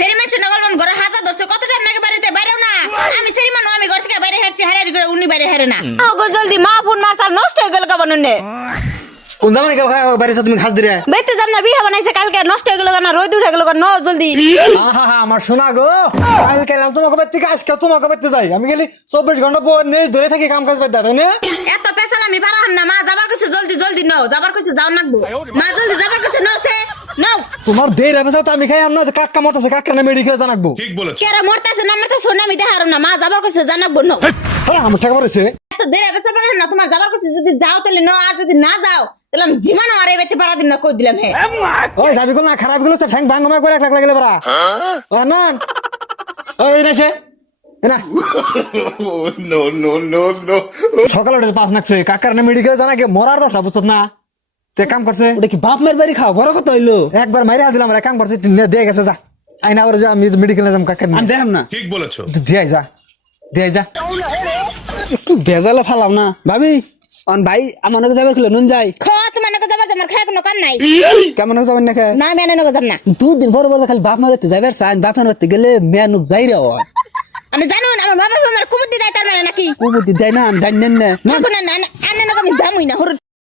সেরি মানুষ নগলবান ঘরে হাজার ধরছে কত টাইম নাকি বাড়িতে বাইরেও না আমি সেরি মানুষ আমি ঘর থেকে বাইরে হারছি হারারি করে উনি বাইরে হারে না জলদি মা ফোন মারতাল নষ্ট হয়ে গেল কাবান নে কোন জামানে কেউ খায় বাড়ি তুমি খাস দিরে বেতে যাম না বিয়া বানাইছে কালকে নষ্ট হয়ে গেল না রোদ উঠে গেল ন জলদি আহা আমার শোনা গো কালকে নাম তোমাকে বাড়তে আজকে তোমাকে বাড়তে যাই আমি গেলি চব্বিশ ঘণ্টা পর নেই ধরে থাকি কাম কাজ বাদ তাই না এত পেছাল আমি পারাম না মা যাবার কইছে জলদি জলদি নও যাবার কইছে যাও নাকবো মা জলদি যাবার নছে নও তোমার দেরি হবে তো আমি খাই আমরা কাক্কা মতো কাক্কা না মেডিকেল জানাকবো ঠিক বলেছ। কেরা মরতাছে না মরতাছে শোনা আমি দেখারো না মা যাবার কইছে জানাকবো নও হ্যাঁ আমার ঠেকা পড়েছে। এত দেরি হবে পারাম না তোমার যাবার কইছে যদি যাও তাহলে নও আর যদি না যাও তাহলে আমি জীবন আর এবেতে পারা দিন না কই দিলাম হে। ওই যাবি কোন না খারাপ গেলো তো ঠ্যাং ভাঙ্গ করে এক লাখ লাগলে পারা। ও না ওই রেছে না। No no no no. সকালে পাঁচ নাকছে কাকার না মেডিকেল জানাকে মরার দশটা বুঝছ না? তে কাম করছে? ওটা কি বাপ মের বাড়ি খাও বড় কথা হইল। একবার মাইরে দিলাম রে কাম করছে দিয়ে গেছে যা। আইনা করে যা আমি মেডিকেল যাম কাকার আমি দেখাম না। ঠিক বলেছ। দিয়ে যা। দিয়ে যা। কি ভেজালে ফালাম না। ভাবি অন ভাই আমার নকে যাবার নুন যাই। খ তোমার নকে যাবার তোমার খায় কোনো কাম নাই। কেমন নকে যাবেন না কে না যাব না। দুদিন পর পর খালি বাপ মারতে যাবার বাপ মারতে গেলে মেয়ে নুক যাই রে আমি জানো না আমার বাবা আমার কুবুদ্ধি দেয় তার মানে নাকি? কুবুদ্ধি দেয় না আমি জানি না। না না না নকে আমি যামই না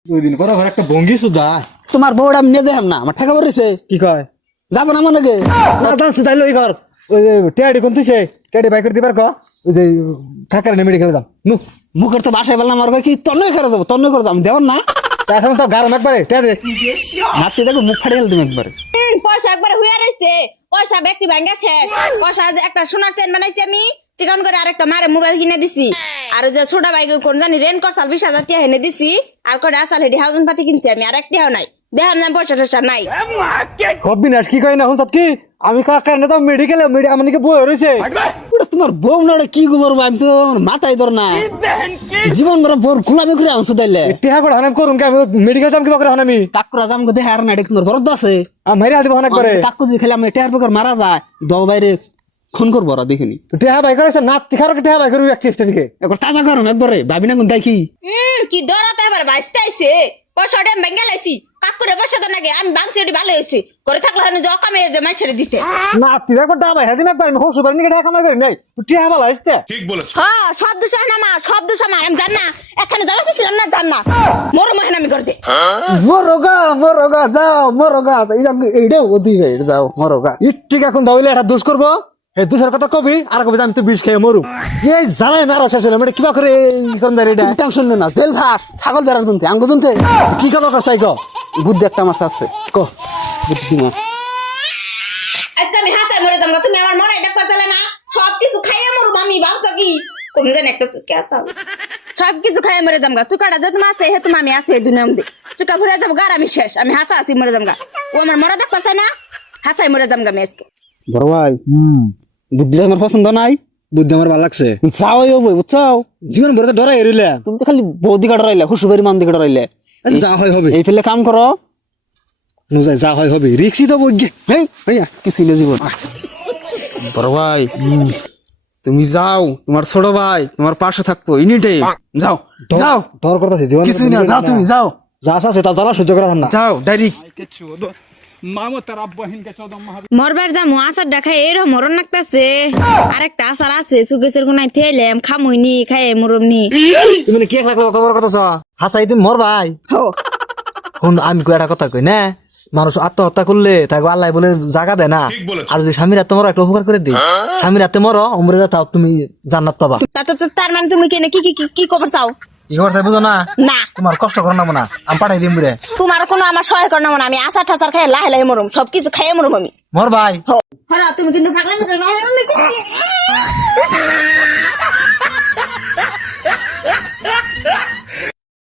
দুই দিন পরে ঘরে একটা ভঙ্গি সুদা। তোমার বউটা আমি নিয়ে যাইম না আমার ঠেকা পড়েছে কি কয়? যাব না আমার নকে না দান সুদাইলো ঘর। ওই টেয়াডি কোন তুইছে টেয়াডি বাইকের দিবার ক। ওই যে কাকার না মেডিকেল যাম। নু। মুখের তো বাসায় বললাম কয় কি তন্নই করে দেবো তন্নই করে দেবো আমি দেওয়ার না। এখন তো গারম একবারে টেয়াডি হাতে দেখো মুখ ফাড়িয়ে তুমি একবারে। পয়সা একবার হইয়া রইছে। পয়সা ব্যক্তি ভাঙ্গা শেষ। পয়সা যে একটা সোনার চেন বানাইছি আমি। চিকন করে আরেকটা মারে মোবাইল কিনে দিছি। আর যে ছোট ভাই কোন জানি রেন করছাল বিশ হাজার টিয়া হেনে দিছি। আর করে আসাল হেডি হাউজন পাতি কিনছি আমি আর একটিও নাই। দেখাম না পয়সা টয়সা নাই। কবি না কি কয় না হুন কি? আমি কাকার না যাম মেডিকেল আমার নাকি বই ওটা তোমার বউ না কি গোবর আমি তো আমার মাথায় ধর না। জীবন বড় বোর গুলামি করে আনছো তাইলে। টিহা করে হানাম করুন আমি মেডিকেল যাম কিবা করে হানামি? কাকুরা জাম গো দেখার না এটা তোমার বরদ আছে। আমি মাইরে হাতে হানাক করে কাকু যদি খেলে আমি টেয়ার বেকার মারা যায়। দাও বাইরে খুন করব ওরা দেখিনি। টিহা বাই করেছে নাত তিখার টিহা বাই করবি এক টেস্ট একবার তাজা করুন একবারে ভাবি না কোন দেখি হুম কি দরাতে এবার বাইসতে আইছে। পয়সা ওটা লাইছি। কাকুরে পয়সা তো নাকি আমি ওটি ভালো হয়েছে। করে থাকলে হানে যে অকামে যে মানুষের দিতে। না তিরা কো ডাবাই হেদিন একবার আমি হোস নিকে কামাই করি নাই? টিহা ভালো আসতে ঠিক বলেছ। হ্যাঁ সব দোষ না মা সব দোষ আমার আমি জান না। এখানে যাওয়া ছিলাম না জান না। মোর মহেন আমি করতে মরোগা মরোগা যাও মরোগা এইটাও ওদিকে যাও মরোগা ঠিক এখন দাইলে এটা দোষ করব? দোষের কথা কবি? আর কবি আমি তো বিষ খেয়ে মরু। এই জানাই না শেষ হলাম এটা কিবা করে এটা? টেনশন নে না জেল ভাত ছাগল বেড়ার দুনতে আঙ্গ দুনতে কি কষ্ট আইক বুদ্ধি একটা মাছ আছে। ক। বুদ্ধি মাছ আজকে আমি হাতে মরে তুমি আমার মনে না? সব কিছু খাইয়ে মরু আমি ভাবছ কি? কোন জানি একটা সুখে আসাও সব কিছু খাইয়ে মরে যাব চুকাটা যে তুমি আছে হে তুমি আমি আছে দুনিয়া মধ্যে। চুকা ফুরে যাব গার আমি শেষ। আমি হাসা আসি মরে যাব ও আমার মরা দেখ পারছে না? হাসাই মরে যাব আমি আজকে। বড় ভাই। বুদ্ধি আমার পছন্দ নাই। বুদ্ধি আমার ভালো লাগছে। যাও হব বুঝছ জীবন ভরে তো ডরাই এরিলে। তুমি তো খালি বৌদি কাটা রাইলে হুসুবাড়ি মান দিকে রাইলে যা হয় হবে। এই ফেলে কাম করো। নুজাই যা হয় হবে। রিক্সি তো বই হেই ভাইয়া কি ছিল জীবন? বড় ভাই তুমি যাও। তোমার ছোট ভাই তোমার পাশে থাকব এনি টাইম যাও যাও। ডর করতেছে জীবন কিছুই না যাও তুমি যাও। যা আছে তা জ্বালা সহ্য করা না। যাও ডাইরেক্ট। মরবার যা আসার দেখা এরও মরণ নাকতাছে আরেকটা আসার আছে সুগেছের গুনাই থেলাম খামুইনি খাই মরমনি তুমি কেক লাগল কত বড় কথা হাসাই তুমি মর ভাই হুন আমি কো একটা কথা কই না। মানুষ আত্মহত্যা করলে তাকে আল্লাহ বলে জাগা দেয় না। আর যদি স্বামীর আত্মা মরো একটা উপকার করে দিই। হ্যাঁ? স্বামীর আত্মা মরো উমরে যা তুমি জান্নাত পাবা। তার মানে তুমি কেন কি কি কি খবর চাও? কি খবর বুঝো না? না। তোমার কষ্ট করো না মনে আমি পাঠাই দিম রে তোমার কোনো আমার সহায় করো না আমি আচার ঠাচার খাই লাহে লাহে মরম খাইয়ে মরম আমি। মর ভাই তুমি কিন্তু।